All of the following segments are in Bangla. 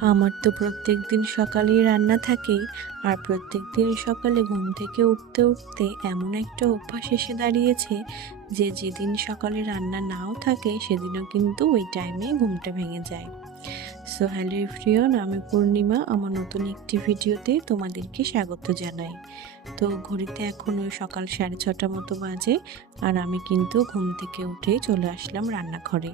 আমার তো প্রত্যেকদিন সকালেই রান্না থাকে। আর প্রত্যেকদিন সকালে ঘুম থেকে উঠতে উঠতে এমন একটা অভ্যাস এসে দাঁড়িয়েছে যে যেদিন সকালে রান্না নাও থাকে সেদিনও কিন্তু ওই টাইমে ঘুমটা ভেঙে যায়। সো হ্যালো এভরিওয়ান, আমি পূর্ণিমা। আমার নতুন একটি ভিডিওতে তোমাদেরকে স্বাগত জানাই। তো ঘড়িতে এখন ওই সকাল 6:30 মতো বাজে, আর আমি কিন্তু ঘুম থেকে উঠে চলে আসলাম রান্নাঘরে।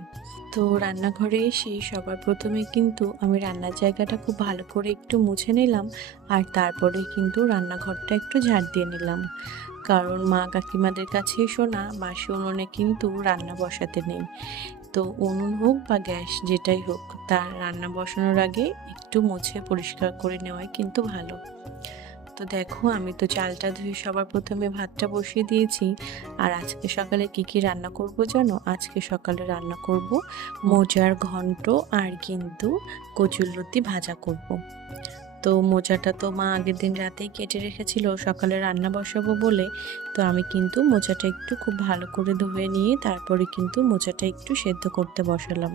তো রান্নাঘরে এসে সবার প্রথমে কিন্তু আমি রান্নার জায়গাটা খুব ভালো করে একটু মুছে নিলাম, আর তারপরে কিন্তু রান্নাঘরটা একটু ঝাড় দিয়ে নিলাম। কারণ মা কাকিমাদের কাছে শোনা বাসি উনুনে কিন্তু রান্না বসাতে নেই। তো উনুন হোক বা গ্যাস যেটাই হোক, তার রান্না বসানোর আগে একটু মুছে পরিষ্কার করে নেওয়াই কিন্তু ভালো। তো দেখো, আমি তো চালটা ধুয়ে সবার প্রথমে ভাতটা বসিয়ে দিয়েছি। আর আজকে সকালে কি কি রান্না করব জানো? আজকে সকালে রান্না করব মোচার ঘন্ট, আর কিন্তু কচুরলতি ভাজা করব। তো মোচাটা তো মা আগের দিন রাতেই কেটে রেখেছিল সকালে রান্না বসাবো বলে। তো আমি কিন্তু মোচাটা একটু খুব ভালো করে ধুয়ে নিয়ে তারপরে কিন্তু মোচাটা একটু সেদ্ধ করতে বসালাম।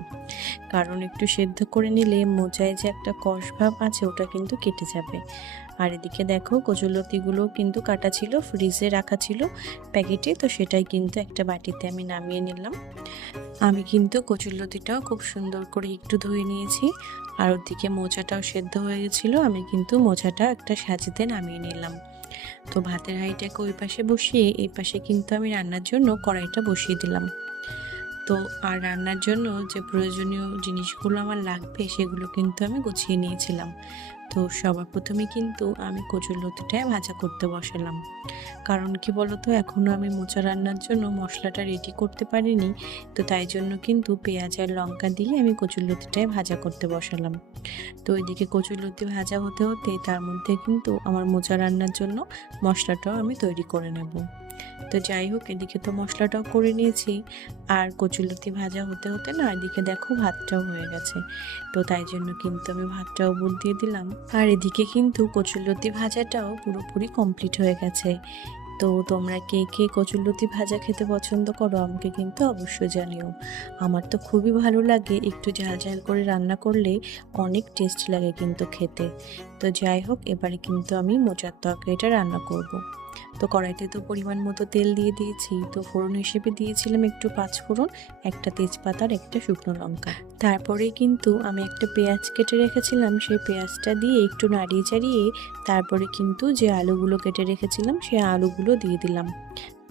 কারণ একটু সেদ্ধ করে নিলে মোচায় যে একটা কষ ভাব আছে ওটা কিন্তু কেটে যাবে। আর এদিকে দেখো, কচুলতিগুলো কিন্তু কাটা ছিল, ফ্রিজে রাখা ছিল প্যাকেটে, তো সেটাই কিন্তু একটা বাটিতে আমি নামিয়ে নিলাম। আমি কিন্তু কচুরলতিটাও খুব সুন্দর করে একটু ধুয়ে নিয়েছি। আর ওদিকে মোচাটাও সেদ্ধ হয়ে গেছিলো, আমি কিন্তু মোচাটা একটা সাজিতে নামিয়ে নিলাম। তো ভাতের হাঁড়িটাকে ওই পাশে বসিয়ে এই পাশে কিন্তু আমি রান্নার জন্য কড়াইটা বসিয়ে দিলাম। তো আর রান্নার জন্য যে প্রয়োজনীয় জিনিসগুলো আমার লাগবে সেগুলো কিন্তু আমি গুছিয়ে নিয়েছিলাম। তো সবার প্রথমে কিন্তু আমি কচুরলতিটা ভাজা করতে বসালাম। কারণ কি বলতো, এখনও আমি মোচা রান্নার জন্য মশলাটা রেডি করতে পারিনি। তো তাই জন্য কিন্তু পেঁয়াজ আর লঙ্কা দিয়ে আমি কচুরলতিটাই ভাজা করতে বসালাম। তো ওইদিকে কচুরলতি ভাজা হতে হতে তার মধ্যে কিন্তু আমার মোচা রান্নার জন্য মশলাটাও আমি তৈরি করে নেব। তো যাই হোক, এদিকে তো মশলাটাও করে নিয়েছি, আর কচুরলতি ভাজা হতে হতে না এদিকে দেখো ভাতটাও হয়ে গেছে। তো তাই জন্য কিন্তু আমি ভাতটাও উপর দিয়ে দিলাম। আর এদিকে কিন্তু কচুরলতি ভাজাটাও পুরোপুরি কমপ্লিট হয়ে গেছে। তো তোমরা কে কে কচুরলতি ভাজা খেতে পছন্দ করো আমাকে কিন্তু অবশ্যই জানিও। আমার তো খুবই ভালো লাগে, একটু ঝাল ঝাল করে রান্না করলে অনেক টেস্ট লাগে কিন্তু খেতে। তো যাই হোক, এবারে কিন্তু আমি মোচার তরকারিটা রান্না করব। তো কড়াইতে তো পরিমাণ মতো তেল দিয়ে দিয়েছি। তো ফোড়ন হিসেবে দিয়েছিলাম একটু পাঁচফোড়ন, একটা তেজপাতা আর একটা শুকনো লঙ্কা। তারপরে কিন্তু আমি একটা পেঁয়াজ কেটে রেখেছিলাম, সেই পেঁয়াজটা দিয়ে একটু নাড়িয়ে চাড়িয়ে তারপরে কিন্তু যে আলুগুলো কেটে রেখেছিলাম সেই আলুগুলো দিয়ে দিলাম।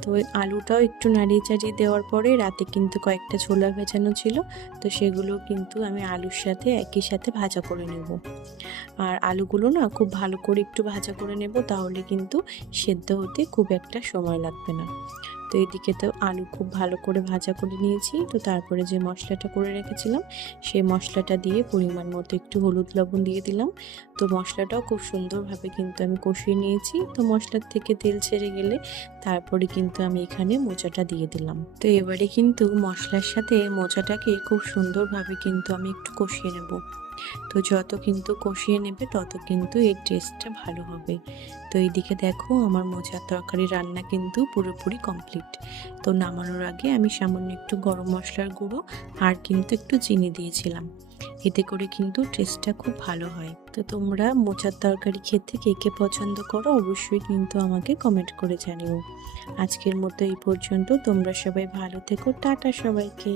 তো ওই আলুটাও একটু নাড়িয়ে চাড়িয়ে দেওয়ার পরে রাতে কিন্তু কয়েকটা ছোলা ভেজানো ছিল, তো সেগুলো কিন্তু আমি আলুর সাথে একই সাথে ভাজা করে নেব। আর আলুগুলো না খুব ভালো করে একটু ভাজা করে নেব, তাহলে কিন্তু সেদ্ধ হতে খুব একটা সময় লাগবে না। তো এদিকে তো আলু খুব ভালো করে ভাজা করে নিয়েছি। তো তারপরে যে মশলাটা করে রেখেছিলাম সেই মশলাটা দিয়ে পরিমাণ মতো একটু হলুদ লবণ দিয়ে দিলাম। তো মশলাটাও খুব সুন্দরভাবে কিন্তু আমি কষিয়ে নিয়েছি। তো মশলার থেকে তেল ছেড়ে গেলে তারপরে কিন্তু আমি এখানে মোচাটা দিয়ে দিলাম। তো এবারে কিন্তু মশলার সাথে মোচাটাকে খুব সুন্দরভাবে কিন্তু আমি একটু কষিয়ে নেব। তো যত কিন্তু কষিয়ে নেবে তত কিন্তু এর টেস্টটা ভালো হবে। তো এইদিকে দেখো, আমার মোচার তরকারি রান্না কিন্তু পুরোপুরি কমপ্লিট। তো নামানোর আগে আমি সামান্য একটু গরম মশলার গুঁড়ো আর কিন্তু একটু চিনি দিয়েছিলাম, এতে করে কিন্তু টেস্টটা খুব ভালো হয়। তো তোমরা মোচার তরকারি খেতে কে কে পছন্দ করো অবশ্যই কিন্তু আমাকে কমেন্ট করে জানিও। আজকের মতো এই পর্যন্ত। তোমরা সবাই ভালো থেকো। টাটা সবাইকে।